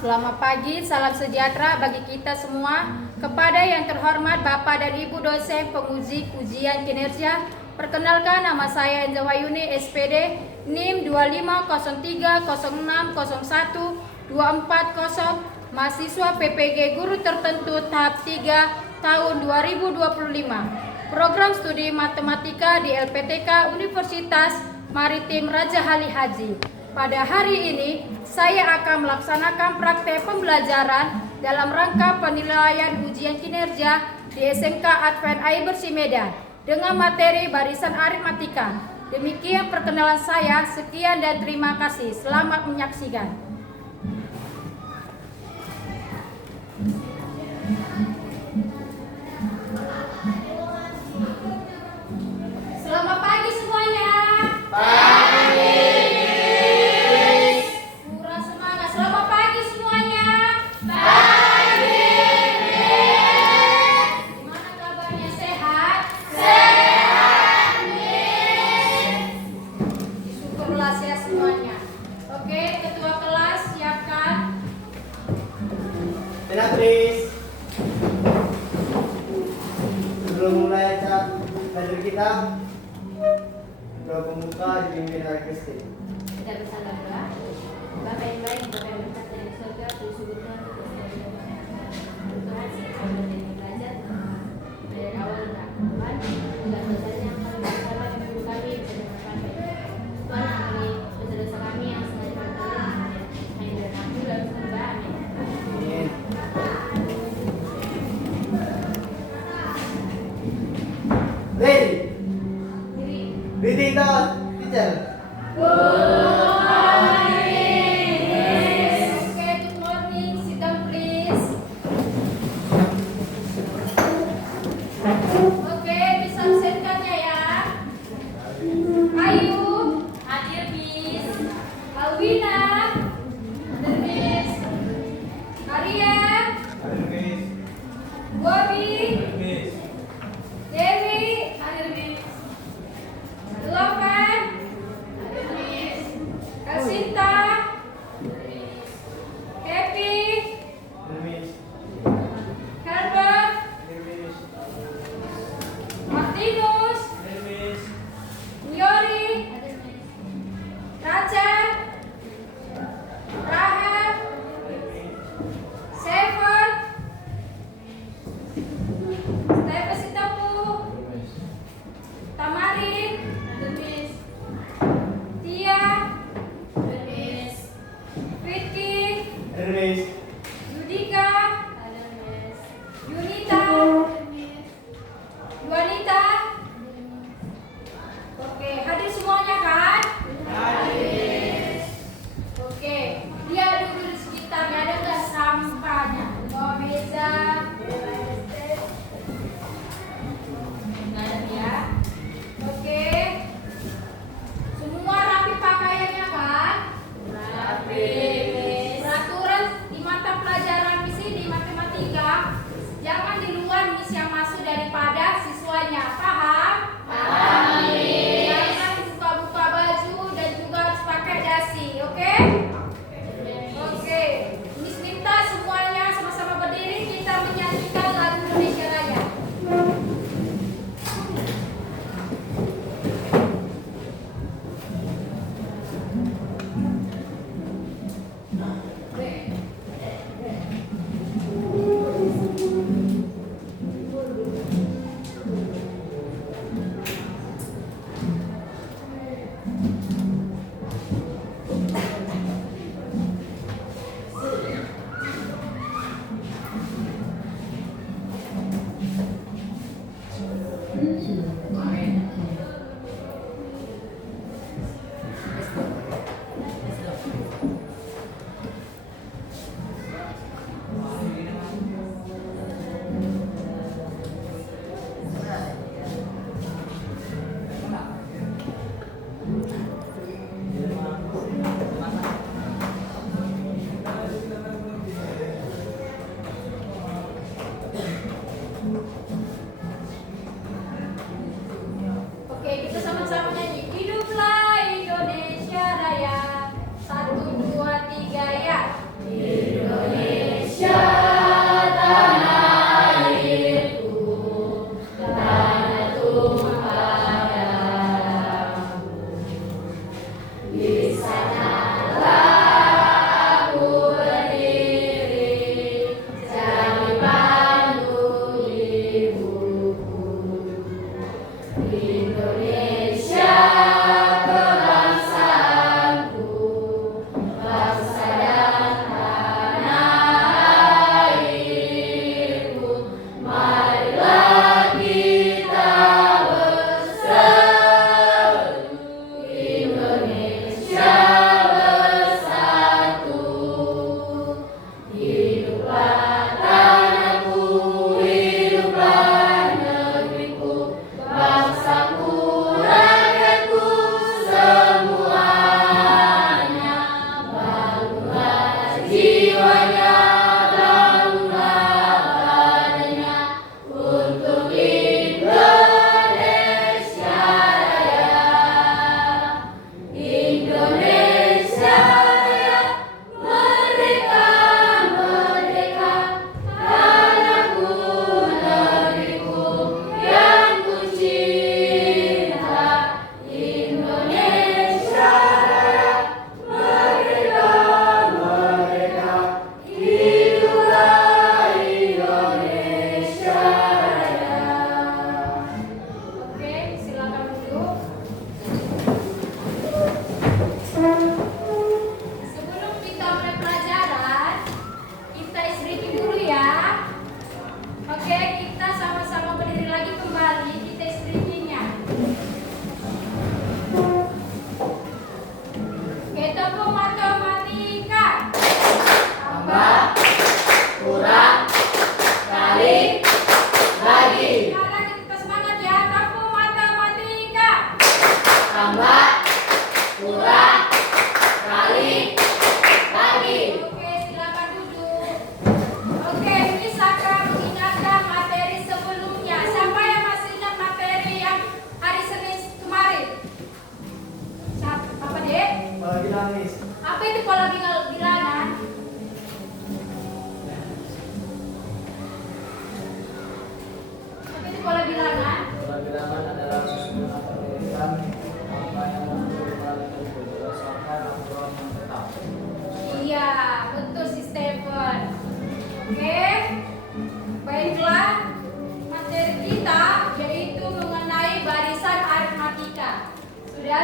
Selamat pagi, salam sejahtera bagi kita semua. Kepada yang terhormat Bapak dan Ibu dosen penguji ujian kinerja, perkenalkan nama saya Enza Wayuni, SPD, NIM 2503060124, mahasiswa PPG Guru Tertentu tahap 3 tahun 2025. Program studi matematika di LPTK Universitas Maritim Raja Ali Haji. Pada hari ini, saya akan melaksanakan praktek pembelajaran dalam rangka penilaian ujian kinerja di SMK Advent Air Bersih Medan dengan materi barisan aritmatika. Demikian perkenalan saya, sekian dan terima kasih. Selamat menyaksikan. Selamat pagi semuanya. Sebelum mulai belajar kita, doa pembuka dipimpin oleh Kristi. Kita bersama doa. Bapa yang baik, Bapa yang berkata di surga, bersyukurkan Tuhan sehingga kita belajar dari awal Tuhan dan dosanya kami bersama dengan guru kami berdepan Tuhan ampuni dosa-dosa kami yang sengaja berdosa hanya dari aku dan surga. Amin. Reading the teacher.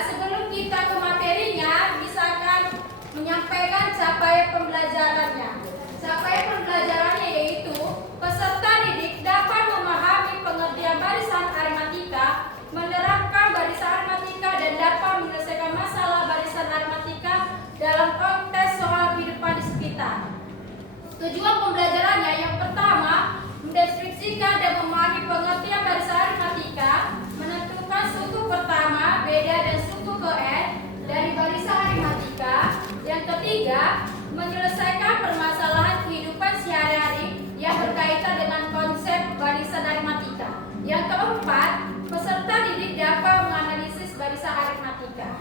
sebelum kita ke materinya, misalkan menyampaikan capaian pembelajarannya. Capaian pembelajarannya yaitu peserta didik dapat memahami pengertian barisan aritmatika, menerapkan barisan aritmatika dan dapat menyelesaikan masalah barisan aritmatika dalam konteks soal kehidupan di sekitar. Tujuan pembelajarannya yang pertama, mendeskripsikan dan memahami pengertian barisan aritmatika, menentukan suku pertama, beda dan suku ke-n dari barisan aritmatika. Yang ketiga, menyelesaikan permasalahan kehidupan sehari-hari yang berkaitan dengan konsep barisan aritmatika. Yang keempat, peserta didik dapat menganalisis barisan aritmatika.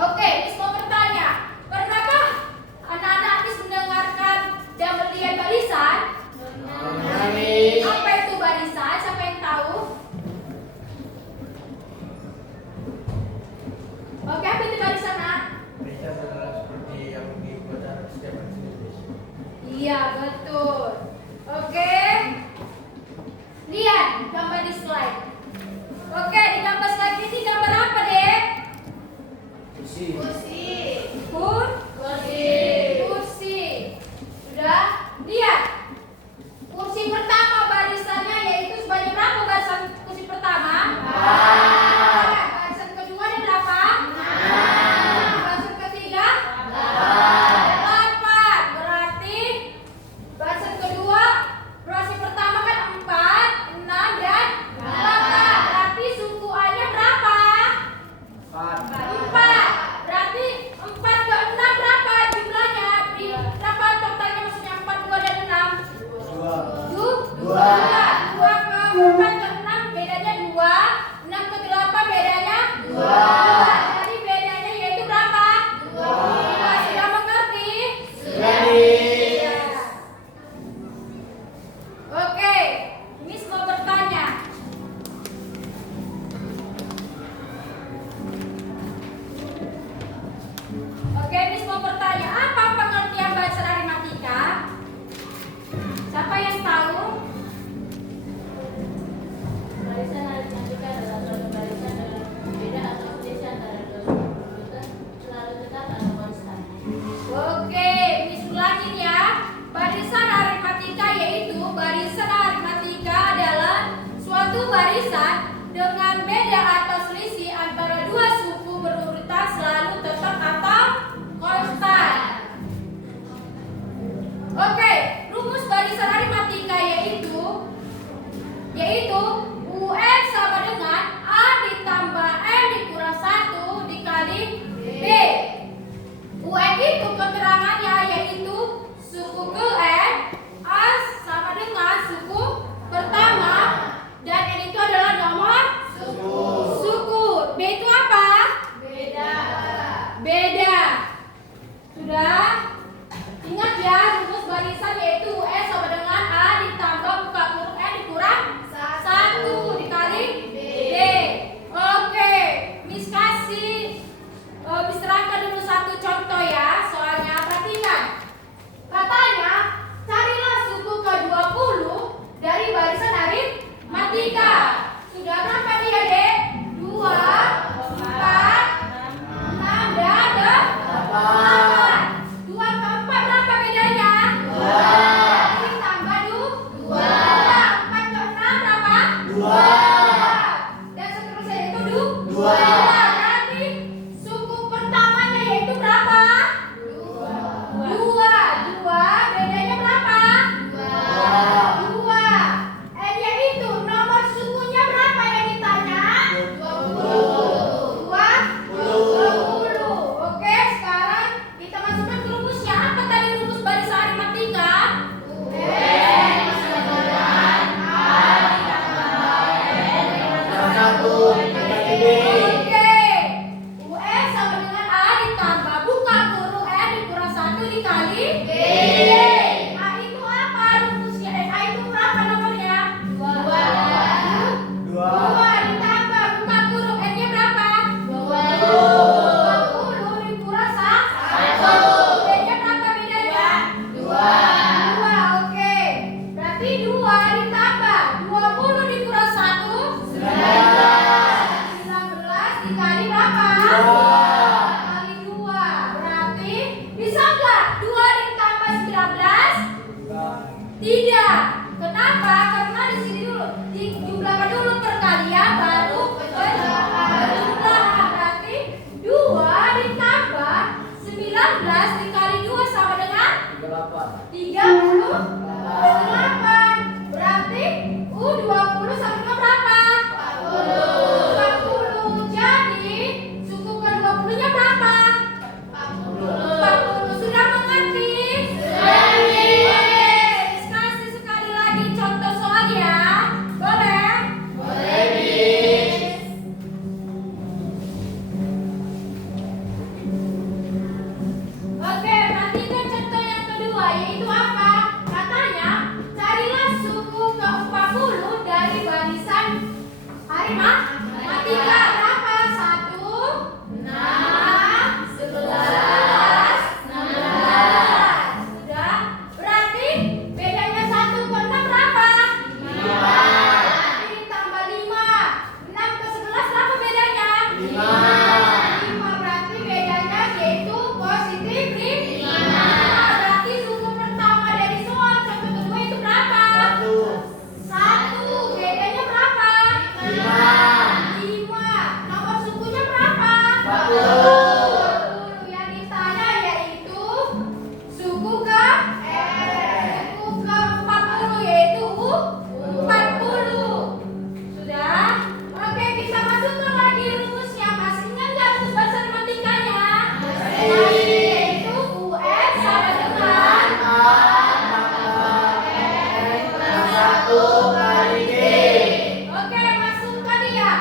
Oke, Miss mau bertanya, pernahkah anak-anak Miss mendengarkan dan melihat barisan? Apa itu barisan? Siapa yang tahu? Oke, apa itu barisan, Nak? Barisan adalah seperti yang dibuat setiap hari. Iya, betul. Oke. Lihat gambar di slide. Oke, di gambar slide ini gambar apa, Dek? Kursi. Kursi. Sudah? Lihat. Kursi pertama barisannya yaitu sebanyak berapa barisan kursi pertama? Barisan kedua ada berapa? Barisan ketiga? 8. Berarti barisan kedua, barisan pertama kan 4, 6 dan 8. Berarti suku A-nya berapa? 4. Berarti 4 ke 6 berapa jumlahnya? Berapa totalnya, maksudnya 4, 2 dan 6? 2 ke 4 ke 6 bedanya 2, 6 ke 8 bedanya 2. Jadi bedanya yaitu berapa? 2. Sudah mengerti? Iya. Oke, Miss mau bertanya. Oke, Miss mau bertanya, apa pengertian barisan aritmatika? Siapa yang tahu? Barisan aritmatika adalah suatu barisan dengan beda atau selisih antara dua suku selalu tetap atau konstan. Oke, Miss ulangin ya. Barisan aritmatika yaitu barisan aritmatika adalah suatu barisan dengan beda atau selisih antara dua suku berurutan selalu tetap atau konstan. Oke, rumus barisan aritmatika yaitu UN sama dengan A ditambah N dikurang 1 dikali B. UN itu keterangannya yaitu suku ke-n, A sama dengan suku pertama, dan N itu adalah nomor suku. B itu apa? Beda. Sudah? Ingat ya, rumus barisan yaitu UN sama dengan A ditambah buka kurung N dikurang 1 dikali B. Oke, Miss kasih Miss terangkan dulu satu contoh ya, soalnya perhatikan. Katanya, carilah suku ke-20 dari barisan aritmatika. Sudah berapa dia, Dek? 2, 4, 6 dan 8. 2 ke 4 berapa bedanya? 2. Ini tambah 2. 4 ke 6 berapa? 2. Dan seterusnya itu 2. Berarti suku pertamanya yaitu berapa? 2. Bedanya berapa? 2. N-nya itu nomor sukunya berapa yang ditanya? 20. Oke, sekarang kita masukkan ke rumusnya. Apa tadi rumus barisan aritmatika? Oke. UN sama dengan A ditambah buka kurung N dikurang 1 dikali B. A itu apa rumusnya? A itu berapa nomornya? 2 ditambah buka kurung N-nya berapa? 20 dikurang 1. B-nya berapa bedanya? 2. Oke. Berarti 2 ditambah 20 dikurang 1 19 dikali berapa? berapa? 38. Berarti U20 sama dengan berapa? 40. Jadi suku ke-20-nya berapa? 40. Sudah mengerti? Oke, diskusi sekali lagi contoh soal ya. Boleh? Oke, perhatikan contoh yang kedua, yaitu apa? Katanya, carilah suku ke-40 dari barisan matematika. Berapa? 1, 6, 11, 16. Sudah? Berarti bedanya 1 ke 6 berapa? 5. Ditambah 5. 6 ke 11 berapa bedanya? 5. Berarti bedanya yaitu positif 5. Berarti suku pertama dari soal contoh kedua itu berapa? 1. Bedanya berapa? 5. Nomor sukunya berapa? 40. Yang ditanya yaitu suku ke 40 yaitu U40. Sudah? Oke, kita masukkan lagi rumusnya. Masih ingat nggak rumus bahasa matematikanya? Yaitu UN sama dengan Oke, masukkan ya.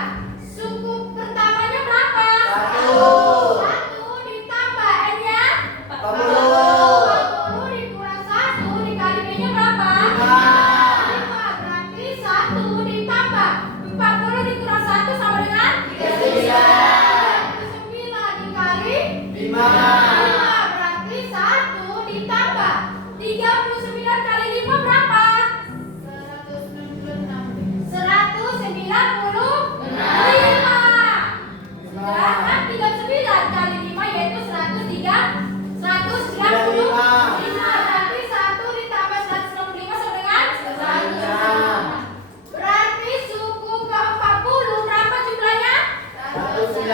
Suku pertamanya berapa? 1 ditambah N-nya 40 dikurang 1 dikali B-nya berapa? 5. Berarti 1 ditambah 40 dikurang 1 sama dengan 39 dikali 5. Berarti 1 ditambah 39 kali 5 berapa? 195. Sudah kan? 39 kali 5 yaitu 195. Berarti 1 ditambah 195 sama dengan 100. Berarti suku ke-40 berapa jumlahnya? 196.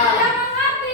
Sudah mengerti?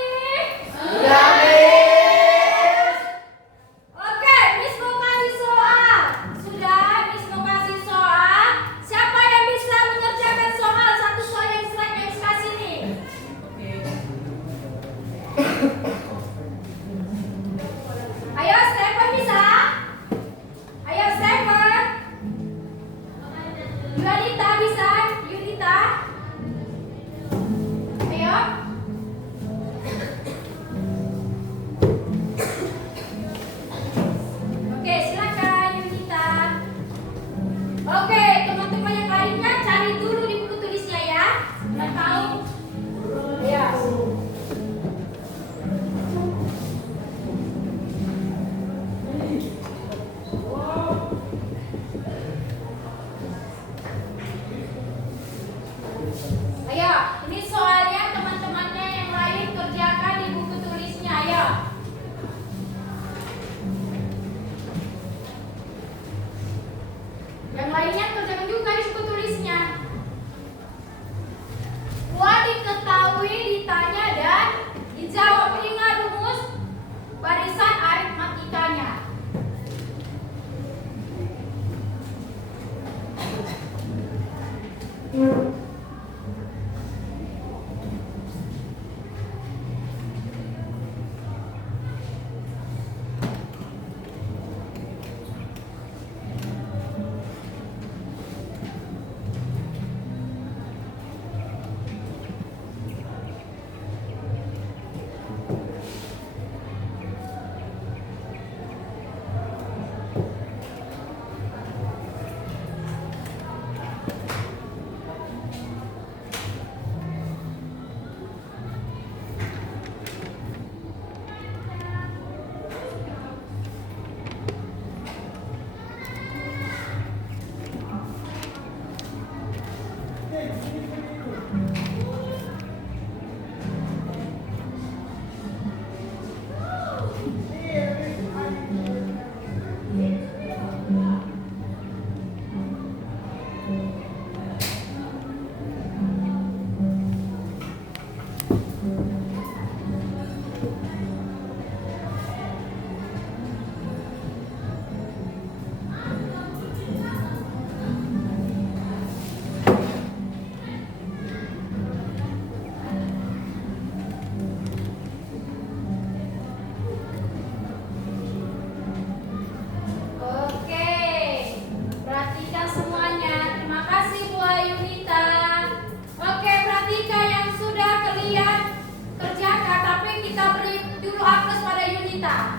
kita.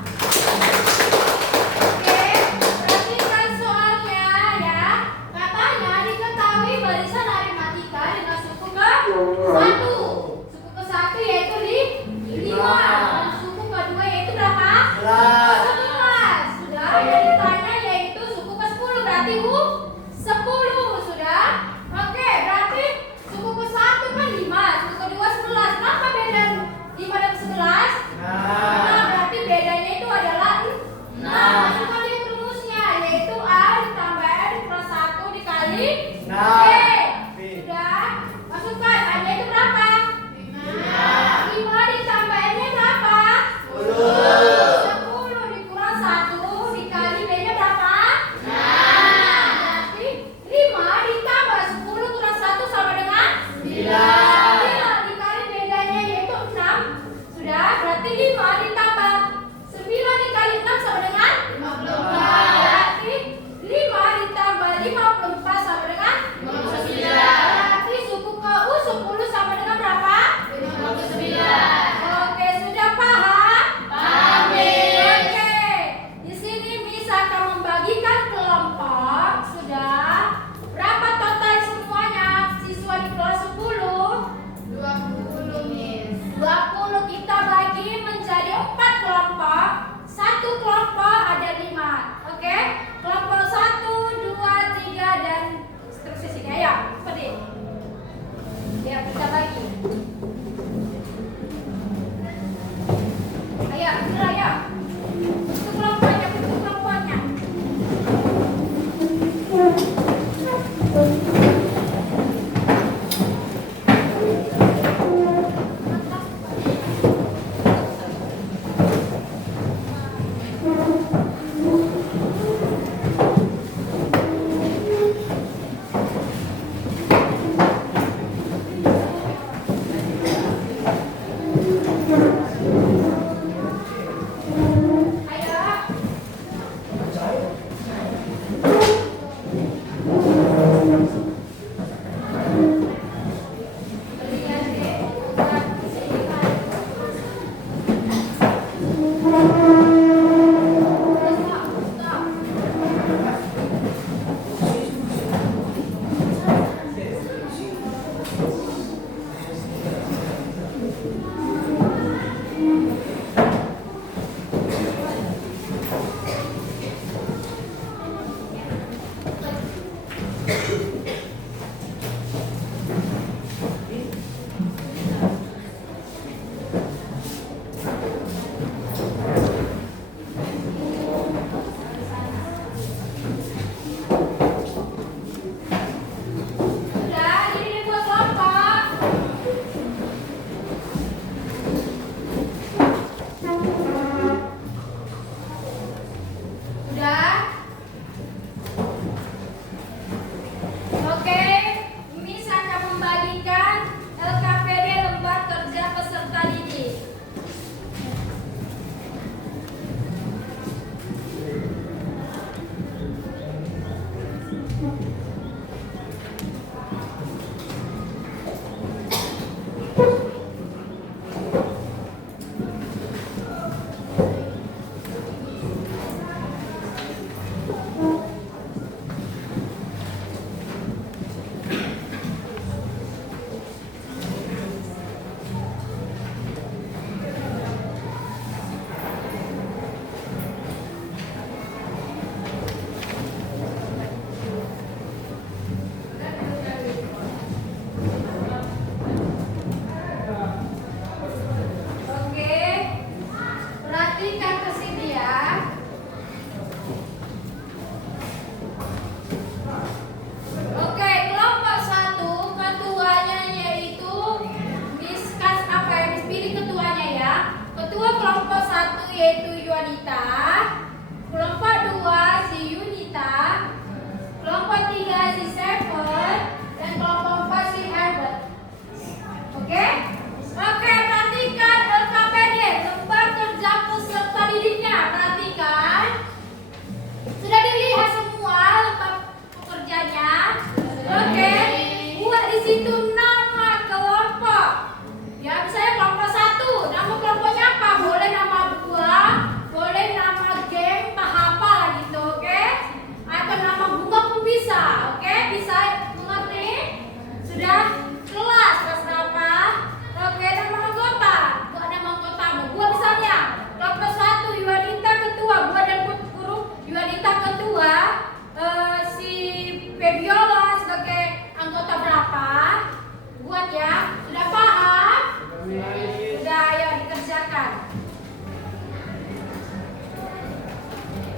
Oke, perhatikan soalnya ya. Katanya diketahui barisan aritmatika dengan suku ke 1. Suku ke 1 yaitu 5. Dan suku kedua yaitu berapa? 11. Sudah, yang ditanya yaitu suku ke 10 berarti 10. Sudah. Oke, berarti suku ke 1 kan 5, suku kedua 11. Kenapa beda 5 dan 11? Nah, berarti bedanya itu adalah 6. Masukkan di rumusnya yaitu A ditambah R dikurangi 1 dikali B. Sudah. Masukkan A-nya itu berapa? 5 ditambah N-nya berapa? 10 dikurang 1 dikali B-nya berapa? 6. Berarti 5 ditambah 10 kurang 1 sama dengan 9 dikali bedanya yaitu 6. Sudah, berarti 5 ditambah 9 dikali 6 sama dengan 54. Berarti 5 ditambah 54 sama dengan 59. Berarti suku ke U 10 sama dengan berapa? 59. Oke, sudah paham? Oke. Di sini Miss akan membagikan kelompok. Sudah. Berapa total semuanya siswa di kelas 10? 20, Miss. 20 kita bagi menjadi 4 kelompok. Satu kelompok ada 5. Oke? Kelompok 1, 2, 3 dan seterusnya sini. Ayo, seperti ini. Ya, kita bagi. Ayo, gerak ya. Bentuk kelompoknya, bentuk kelompoknya.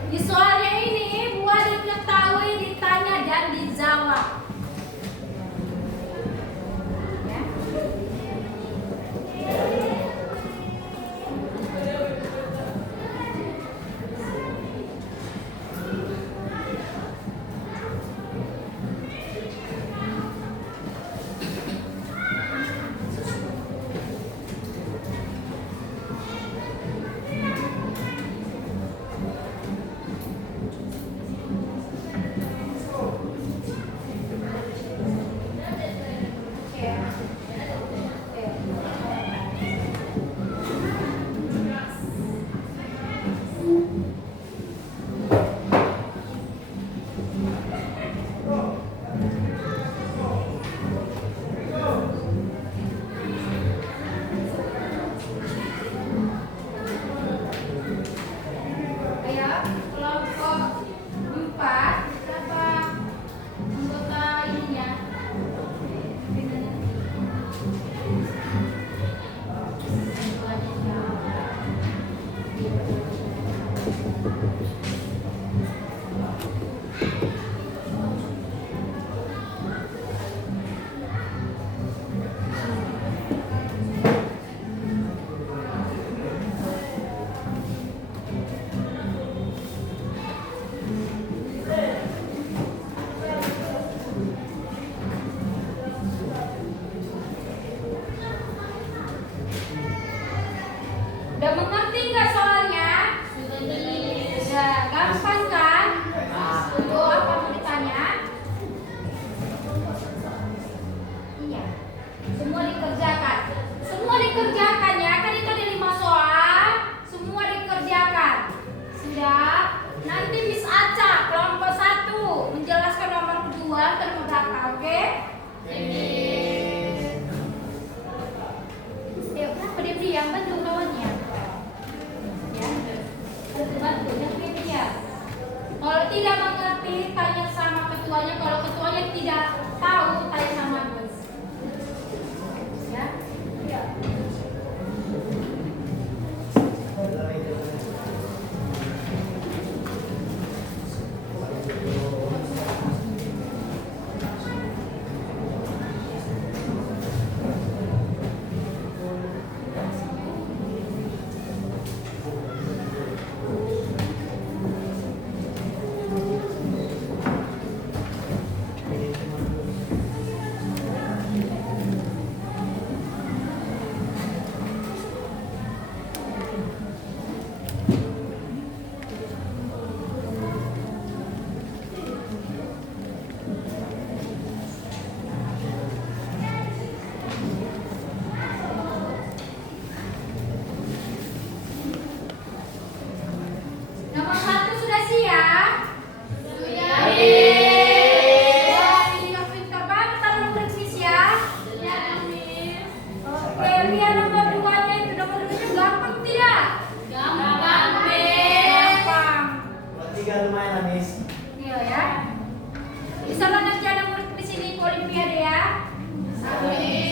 Di soalnya ini buat diketahui, ditanya dan dijawab. Ya. Ayo, kelompok 4 berapa anggota ininya? Udah mengerti nggak soalnya? Sudah gampang kan? Tuh apa mau ditanya? Iya. Semua dikerjakan. Semua dikerjakan ya. Kan itu ada 5 soal. Semua dikerjakan. Sudah. Nanti Miss Aca kelompok 1 menjelaskan nomor kedua terus berapa, oke? Ya, kenapa dia diam? Bantu kawannya. Ya, bantu jangan dia. Kalau tidak mengerti, tanya sama ketuanya. Kalau ketuanya tidak tahu, tanya sama Gus. Ya, ya. Nomor 1 sudah siap? Sudah. Wah, pintar-pintar banget taruh berkuis ya. Oke, lihat nomor 2-nya itu. Nomor 2-nya gampang tidak? Gampang. Nomor 3 lumayan lah, Miss. Iya ya. Bisa lo nanti ada murid di sini ke Olimpiade ya? Amin.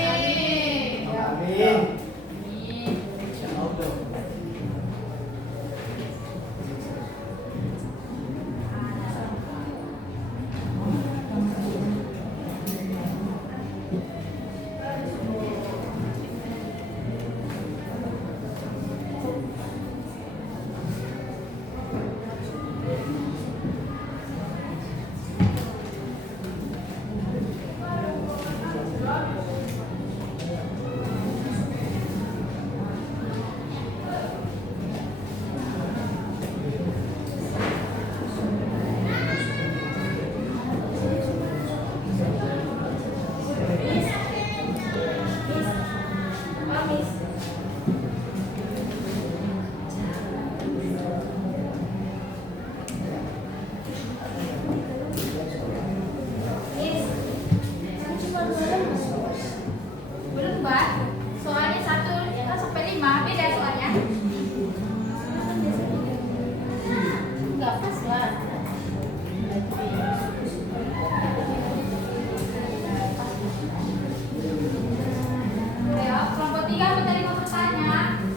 Tiga menerima pertanyaan.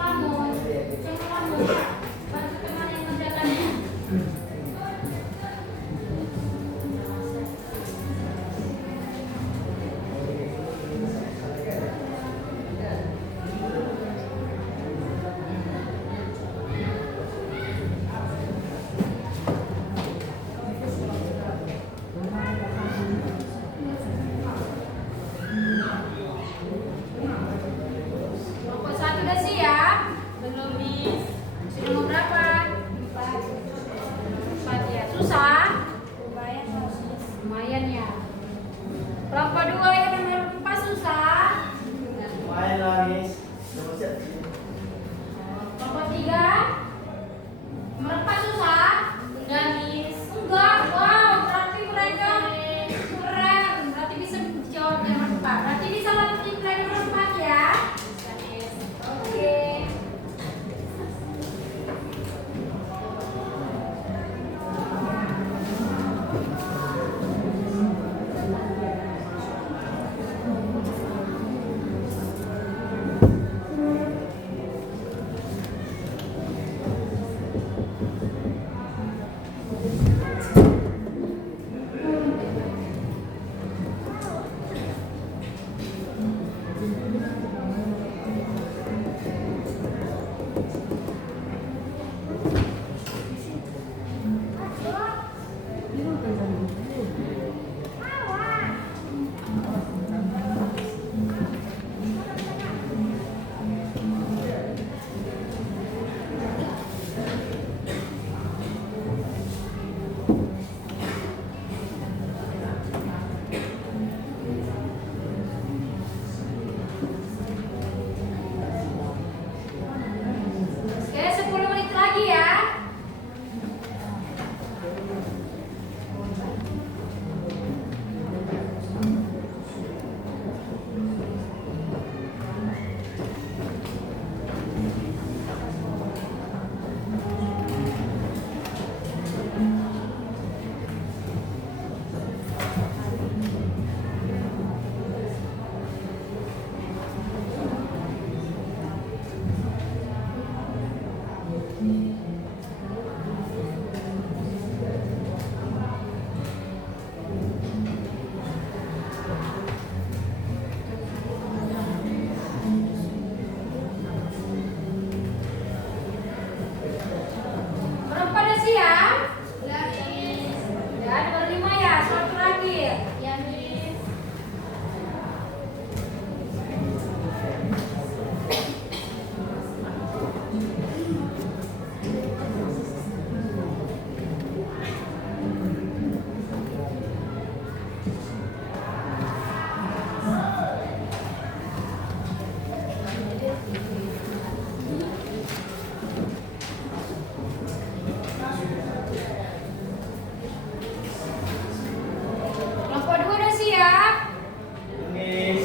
Lamun, bantu teman yang mengerjakannya. Kelompok 1 udah siap? Belum, Miss. Sudah nomor berapa? 4 ya. Susah? Lumayan ya. Kelompok 2 yang nomor 4 susah. Lumayan lah, Miss. Coba siap sini. Kelompok 3 nomor 4 susah. Enggak, Miss. Enggak, wow, berarti mereka keren. Berarti bisa jawab yang nomor 4. Berarti bisa lanjutin lagi nomor 4 ya. Bisa, Miss. Oke. Oke, 10 menit lagi ya. Berapa udah siap? Enggak, Miss. Ya, nomor 5 ya, soal terakhir. Ya, Miss. Kelompok 2 udah siap? Miss.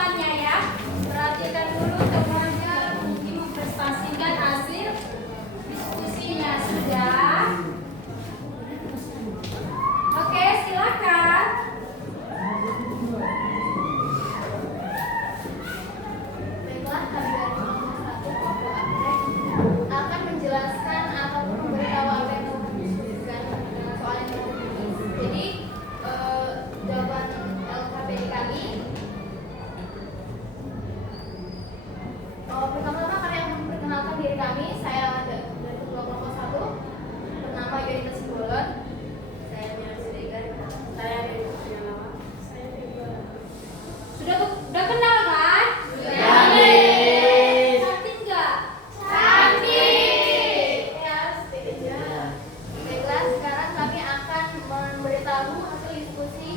semuanya ya. Perhatikan dulu semuanya, mungkin mempresentasikan hasil diskusinya sudah. Oke, silakan. Baiklah, kami dari kelompok 1 kelompok Aprek akan menjelaskan ataupun memberitahu apa yang mau didiskusikan dengan soal yang mau ditulis. Jadi jawaban LKPD kami. Pertama-tama kami akan memperkenalkan diri kami. Saya dari ketua kelompok 1 bernama Yunita Simbolon. Saya Mira Siregar. Saya dari Sinalawa. Saya Tiga. Sudah kenal kan? Sudah. Cantik nggak? Cantik. Ya, sedikit ya. Baiklah, sekarang kami akan memberitahu hasil diskusi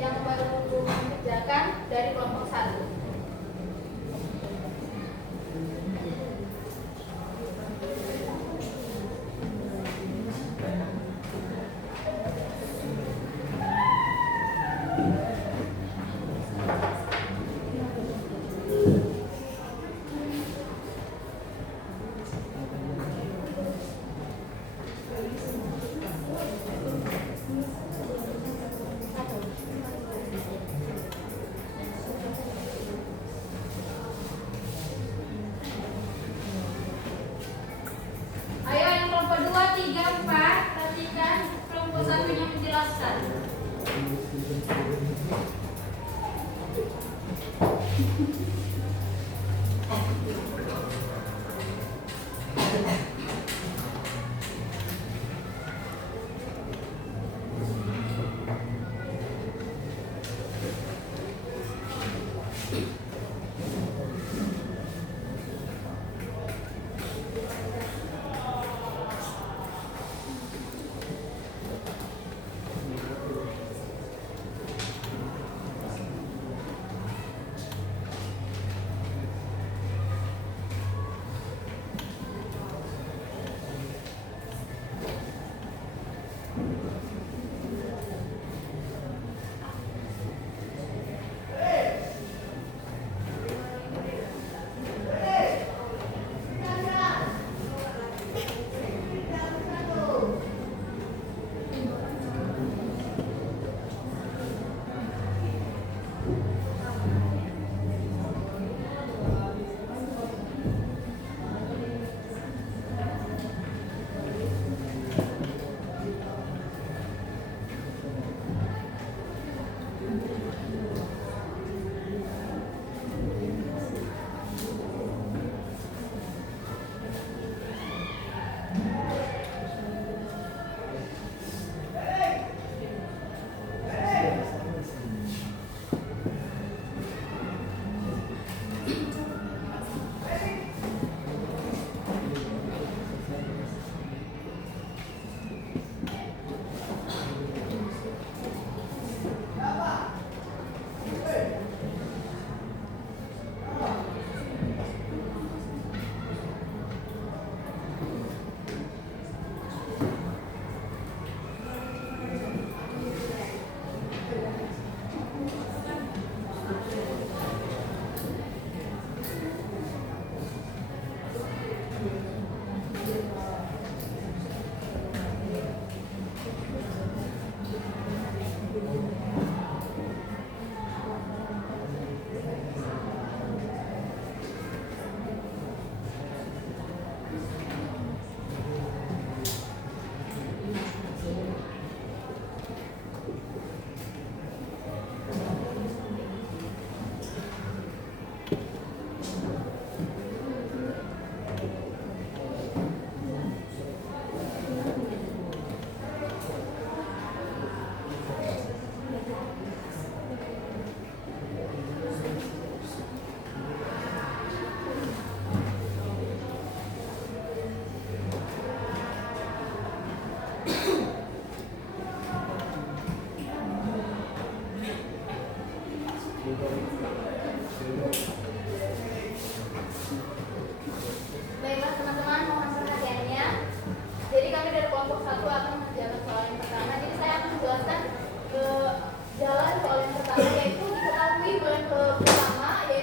yang baru kami kerjakan dari kelompok 1. Ayo yang kelompok 2, 3, 4, perhatikan kelompok 1 yang menjelaskan. Baiklah teman-teman, mohon perhatiannya. Jadi kami dari kelompok 1 akan mengerjakan soal yang pertama. Jadi saya akan menjelaskan jalan soal yang pertama, yaitu diketahui bulan pertama, yaitu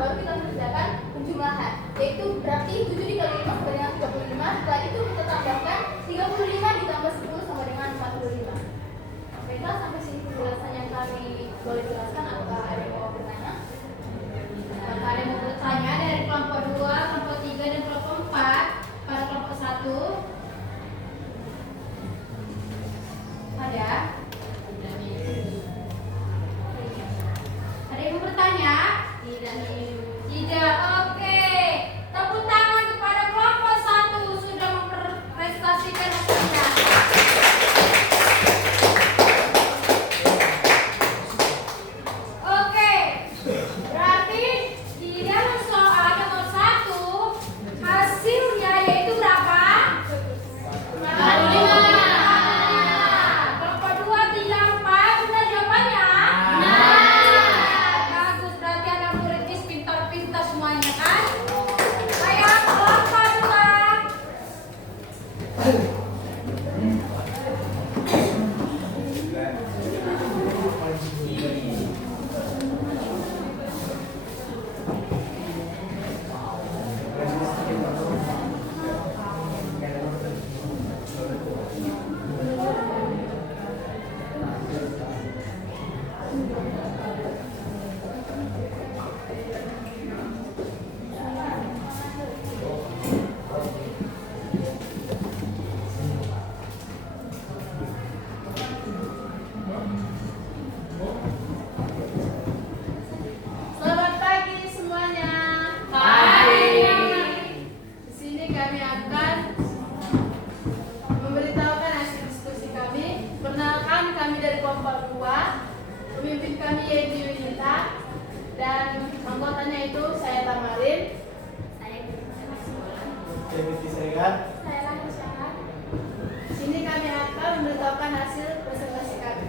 baru kita mengerjakan penjumlahan, yaitu berarti 7 dikali 5 sama dengan 35. Setelah itu kita tambahkan 35 ditambah 10 sama dengan 45. Baiklah, sampai sini penjelasan yang kami boleh jelaskan. Apakah ada yang mau bertanya? Apakah ada yang mau bertanya dari kelompok 2, kelompok 3, dan kelompok 4 pada kelompok 1? Ada? Ada yang mau bertanya? Tidak. Oke. Tepuk tangan kepada kelompok 1 sudah memprestasikan hasilnya. Oke. Berarti di dalam soal nomor 1 hasilnya yaitu berapa? 45. Kelompok 2, 3, 4 benar jawabannya? Bagus, berarti anak murid ini pintar-pintar semuanya kan? Ayo kelompok 2. Selamat pagi semuanya. Di sini kami akan memberitahukan hasil diskusi kami. Perkenalkan, kami dari kelompok 2. Pemimpin kami yaitu Yunita dan anggotanya itu saya Tamarin. Dewi Seregan. Saya Lana Syahat. Di sini kami akan memberitahukan hasil presentasi kami.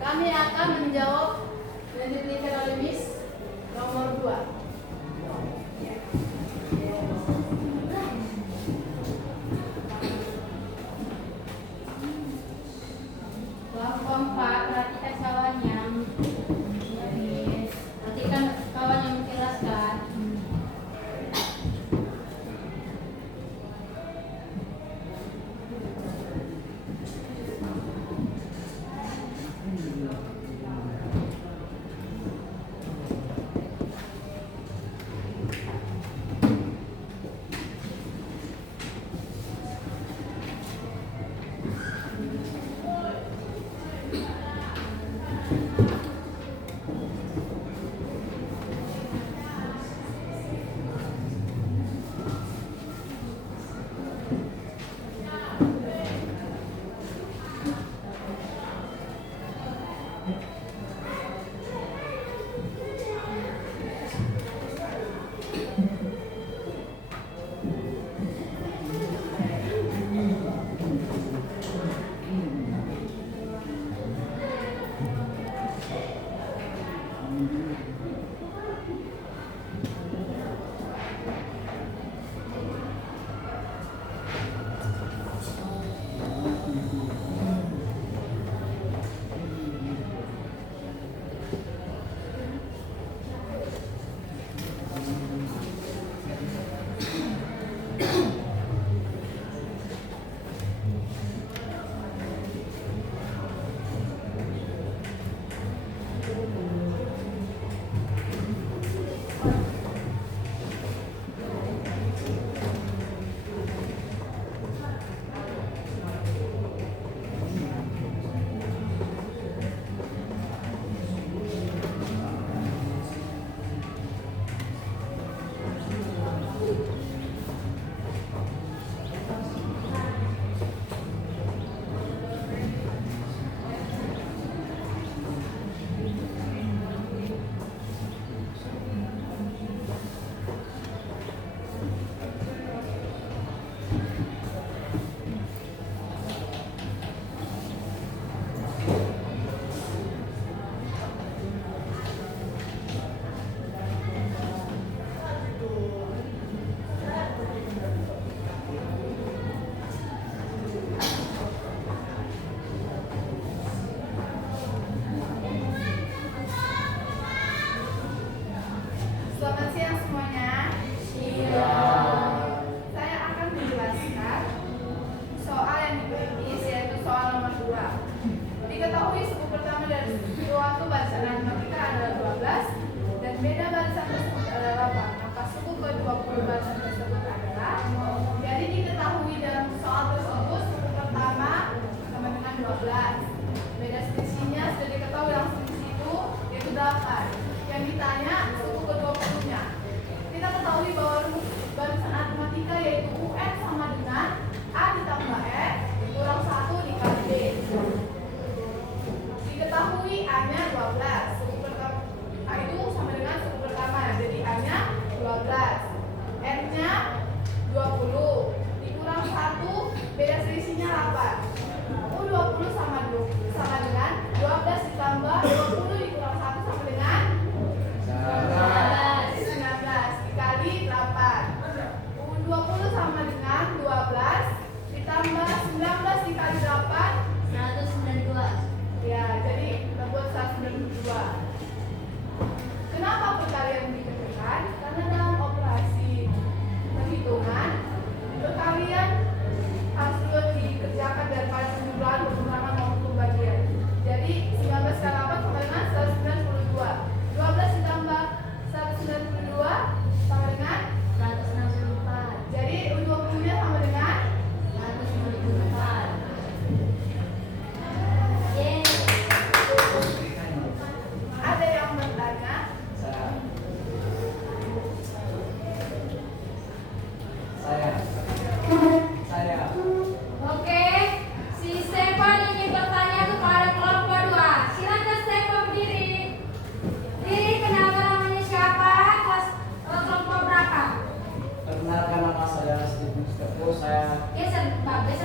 Kami akan menjawab yang diberikan oleh Miss nomor 2. Kelompok 4, perhatikan kawannya. Perhatikan kawan yang menjelaskan.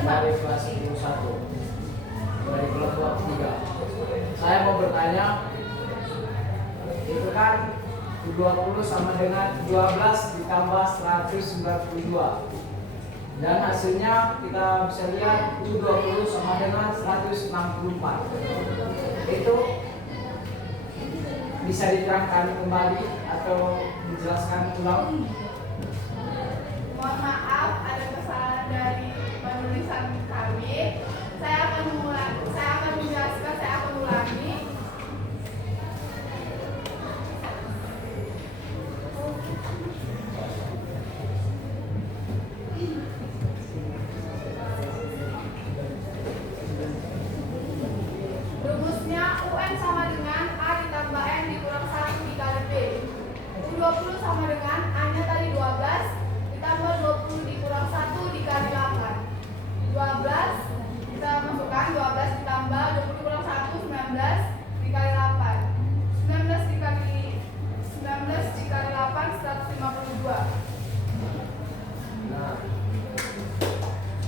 dari kelas 1 dari kelompok 3. Saya mau bertanya, itu kan 20 sama dengan 12 ditambah 192, dan hasilnya kita bisa lihat 20 sama dengan 164. Itu bisa diterangkan kembali atau dijelaskan ulang? Mohon maaf, ada kesalahan dari penulisan kami. Saya akan menjelaskan, saya akan ulangi. Rumusnya UN sama dengan A ditambah N dikurang 1 dikali B. U20 sama dengan A-nya tadi 12 ditambah 20 dikurang 1 dikali 8. 12 kita masukkan 12 ditambah 20 dikurang 1 19 dikali 8. 19 dikali 8 152.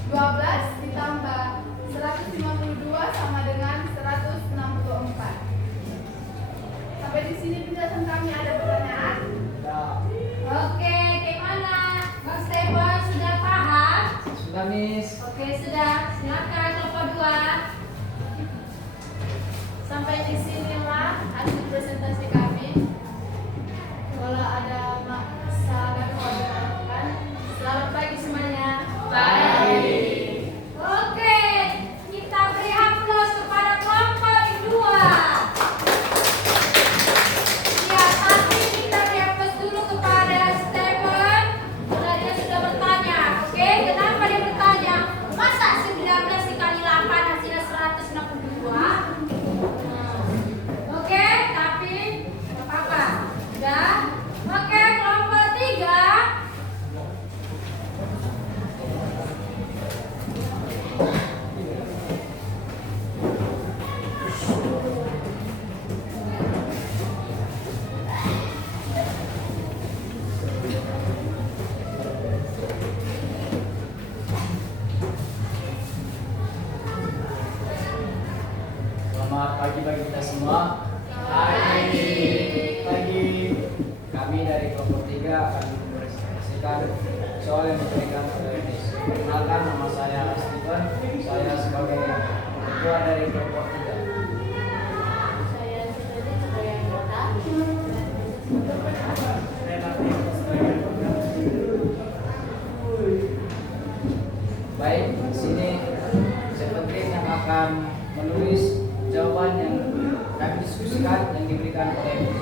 12 ditambah 152 sama dengan 164. Sampai di sini penjelasan kami, ada pertanyaan? Oke, gimana? Bang Stefan sudah paham? Sudah, Miss. Oke, sudah. Silakan kelompok 2. Sampai di sinilah hasil presentasi kami. Kalau ada masalah silakan. Selamat pagi semuanya. Oke, kita beri aplaus kepada kelompok 2. Ya, tapi kita beri aplaus dulu kepada Stephen karena dia sudah bertanya. Oke, kenapa dia bertanya? Masa 19 dikali 8 hasilnya 162? Oke, tapi nggak apa-apa. Udah. Oke, kelompok 3. Selamat pagi bagi kita semua. Pagi. Kami dari kelompok 3 akan mempresentasikan soal yang diberikan oleh Miss. Perkenalkan, nama saya Stephen. Saya sebagai ketua dari kelompok 3. Saya Siti sebagai anggota. Baik, di sini seperti yang akan menulis jawaban yang kami diskusikan yang diberikan oleh Miss.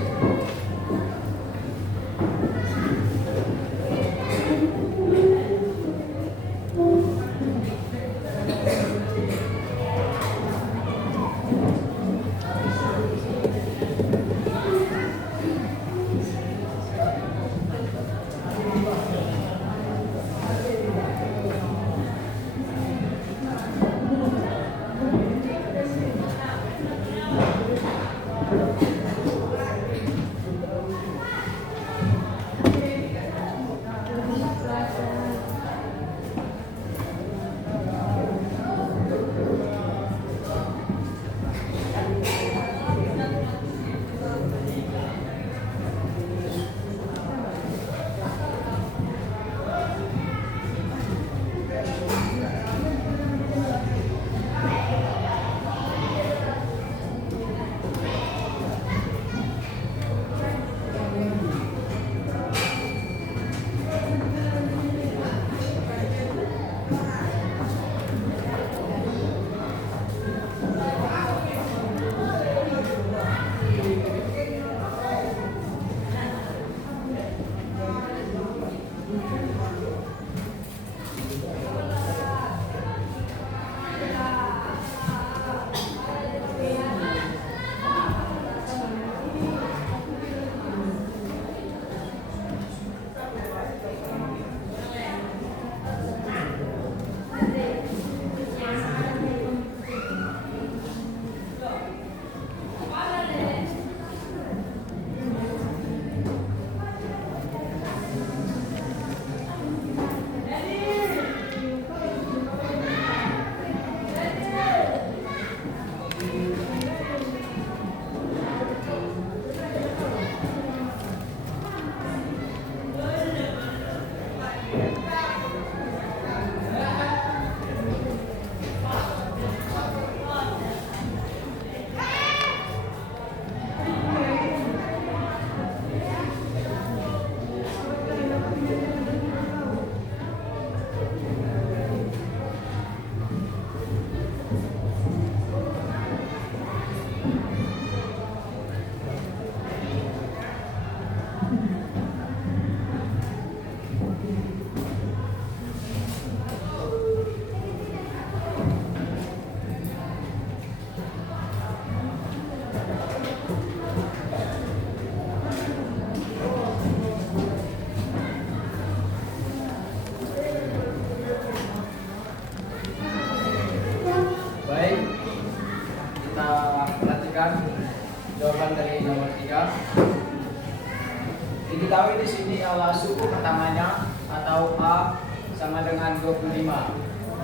diketahui di sini adalah suku pertamanya atau A sama dengan 25.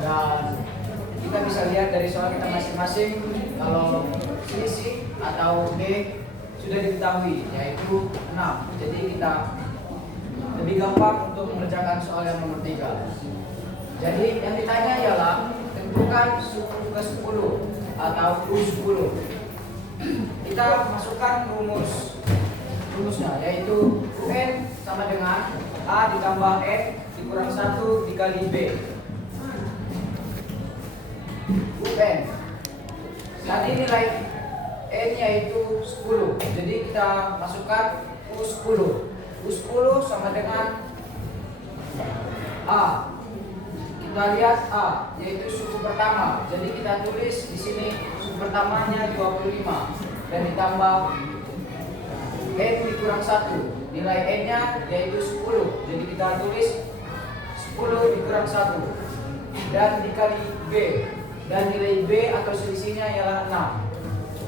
Dan kita bisa lihat dari soal kita masing-masing kalau selisih atau B sudah diketahui yaitu 6. Jadi kita lebih gampang untuk mengerjakan soal yang nomor 3. Jadi yang ditanya ialah tentukan suku ke-10 atau U10. Kita masukkan rumusnya yaitu UN sama dengan A ditambah N dikurang 1 dikali B. UN. Nanti nilai N yaitu 10. Jadi kita masukkan U10. U10 sama dengan A. Kita lihat A yaitu suku pertama. Jadi kita tulis di sini suku pertamanya 25 dan ditambah N dikurang 1. Nilai N-nya yaitu 10. Jadi kita tulis 10 dikurang 1 dan dikali B. Dan nilai B atau selisihnya ialah 6.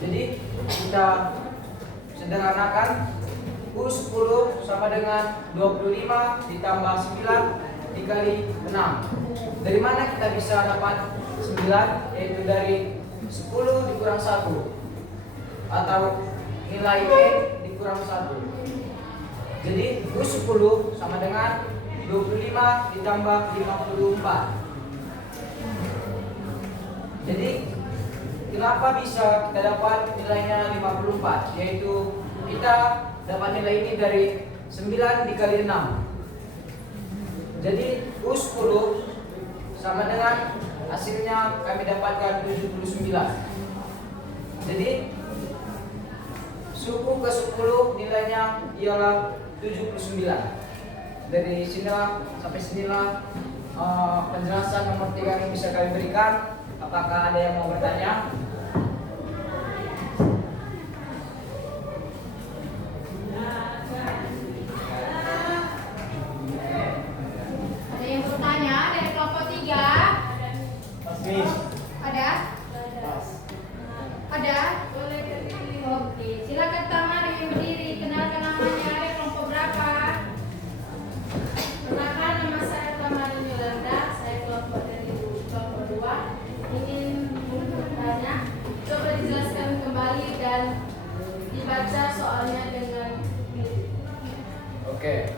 Jadi kita sederhanakan U10 sama dengan 25 ditambah 9 dikali 6. Dari mana kita bisa dapat 9? Yaitu dari 10 dikurang 1 atau nilai N dikurang 1. Jadi U10 sama dengan 25 ditambah 54. Jadi kenapa bisa kita dapat nilainya 54? Yaitu kita dapat nilai ini dari 9 dikali 6. Jadi U10 sama dengan hasilnya kami dapatkan 79. Jadi suku ke-10 nilainya ialah 79. Dari sinilah sampai sinilah penjelasan nomor 3 yang bisa kami berikan. Apakah ada yang mau bertanya? Ada yang bertanya dari kelompok 3? Pas Miss. Ada? Pas. Ada? Oke, silakan Tama dengan berdiri. Kenalkan namanya, dari kelompok berapa? Perkenalkan, nama saya Tamara Yolanda, saya kelompok dari kelompok 2. Ingin bertanya, coba dijelaskan kembali dan dibaca soalnya dengan Oke.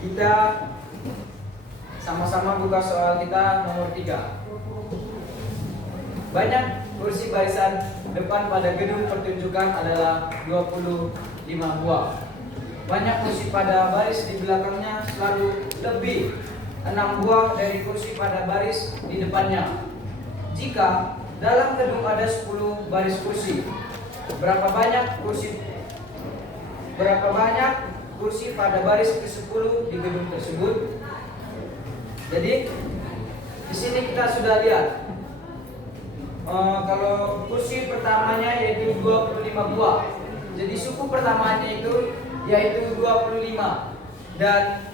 Kita sama-sama buka soal kita nomor 3. Banyak kursi barisan depan pada gedung pertunjukan adalah 25 buah. Banyak kursi pada baris di belakangnya selalu lebih 6 buah dari kursi pada baris di depannya. Jika dalam gedung ada 10 baris kursi, berapa banyak kursi pada baris ke-10 di gedung tersebut? Jadi di sini kita sudah lihat kalau kursi pertamanya yaitu 25 buah. Jadi suku pertamanya itu yaitu 25. Dan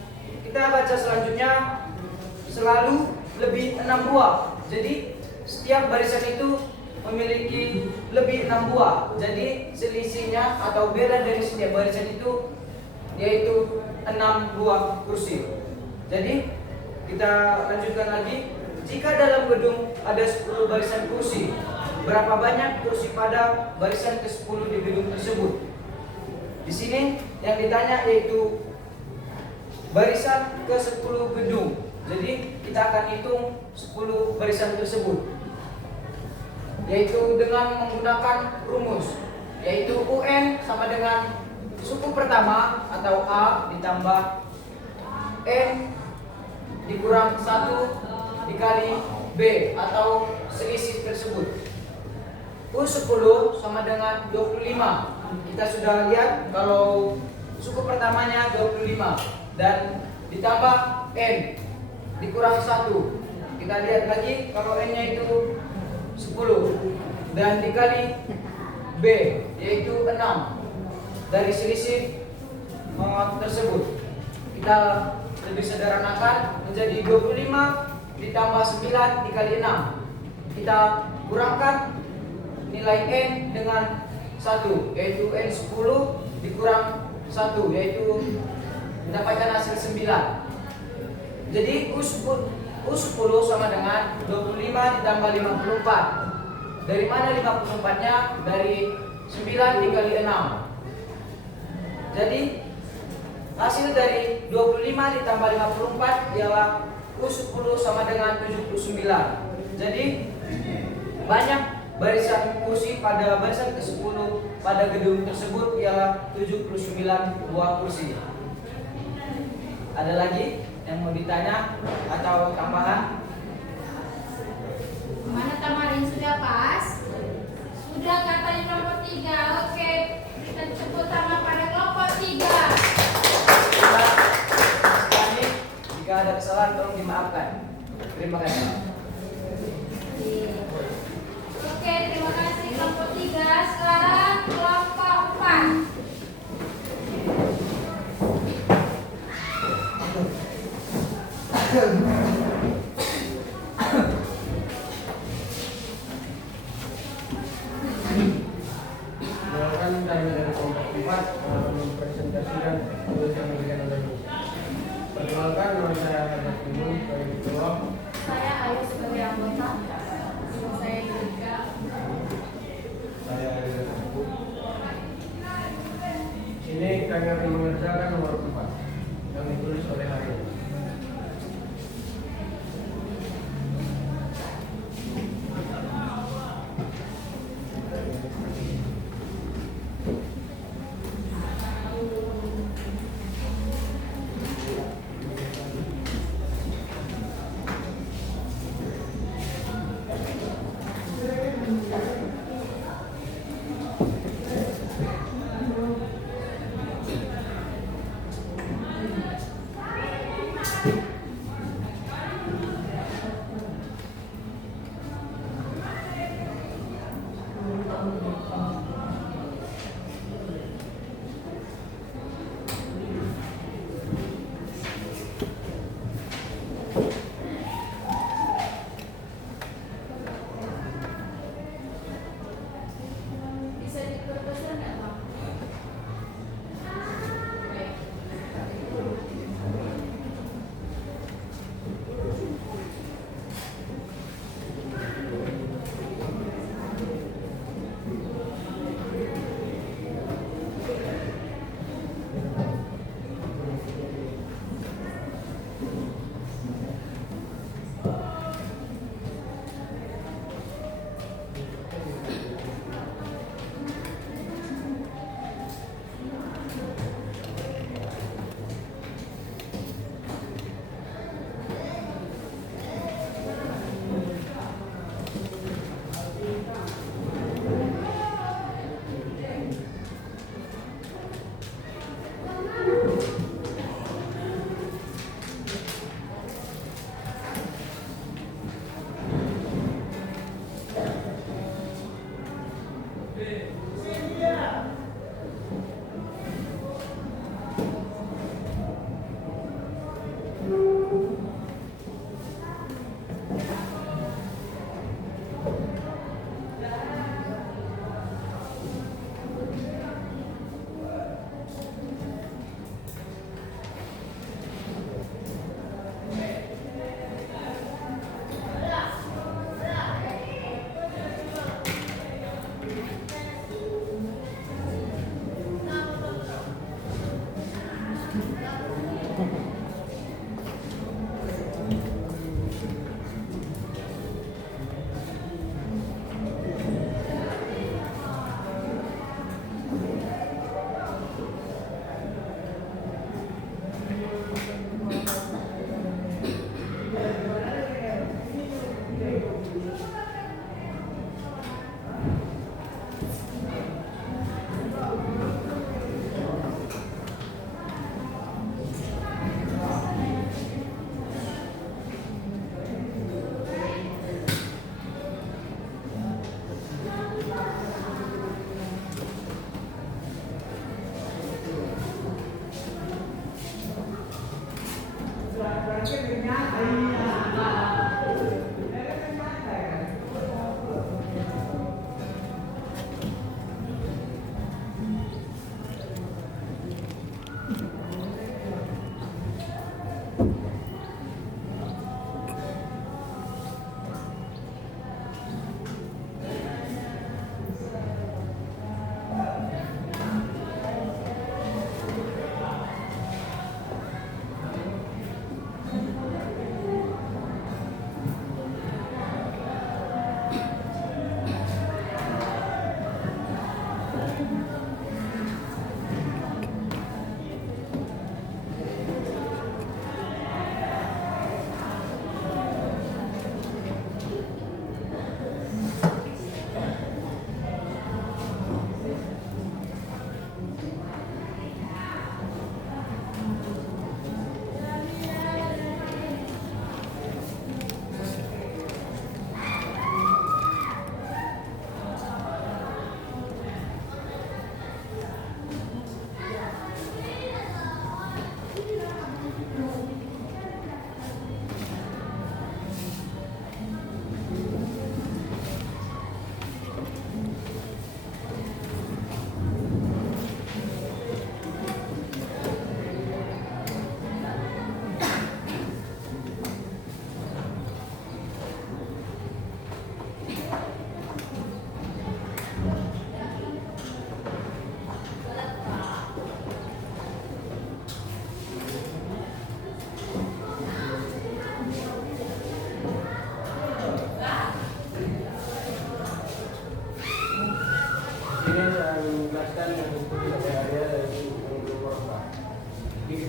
kita baca selanjutnya selalu lebih 6 buah. Jadi setiap barisan itu memiliki lebih 6 buah. Jadi selisihnya atau beda dari setiap barisan itu yaitu 6 buah kursi. Jadi kita lanjutkan lagi. Jika dalam gedung ada 10 barisan kursi, berapa banyak kursi pada barisan ke-10 di gedung tersebut? Di sini yang ditanya yaitu barisan ke-10 gedung. Jadi kita akan hitung 10 barisan tersebut, yaitu dengan menggunakan rumus, yaitu UN sama dengan suku pertama atau A ditambah N dikurang 1 dikali B atau selisih tersebut. U10 sama dengan 25. Kita sudah lihat kalau suku pertamanya 25 dan ditambah N dikurang 1. Kita lihat lagi kalau N-nya itu 10 dan dikali B yaitu 6 dari selisih tersebut. Kita lebih sederhanakan menjadi 25 ditambah 9 dikali 6. Kita kurangkan nilai N dengan 1 yaitu N10 dikurang 1, yaitu mendapatkan hasil 9. Jadi U10 sama dengan 25 ditambah 54. Dari mana 54-nya? Dari 9 dikali 6. Jadi hasil dari 25 ditambah 54 ialah U10 sama dengan 79. Jadi banyak barisan kursi pada barisan ke-10 pada gedung tersebut ialah 79 buah kursi. Ada lagi yang mau ditanya atau tambahan? Mana Tamarin sudah pas? Sudah katanya kelompok 3. Oke, kita tepuk tangan pada kelompok 3. Sekali, jika ada kesalahan tolong dimaafkan. Terima kasih. Oke, terima kasih kelompok 3. Sekarang kelompok 4. Silakan kami dari kelompok 4 mempresentasikan tugas yang diberikan oleh Bu. Perkenalkan, nama saya Ahmad Timun sebagai ketua. Saya Ayu sebagai anggota. Saya juga. Saya ada Bu. Ini kami akan mengerjakan nomor 4 yang ditulis oleh Hari.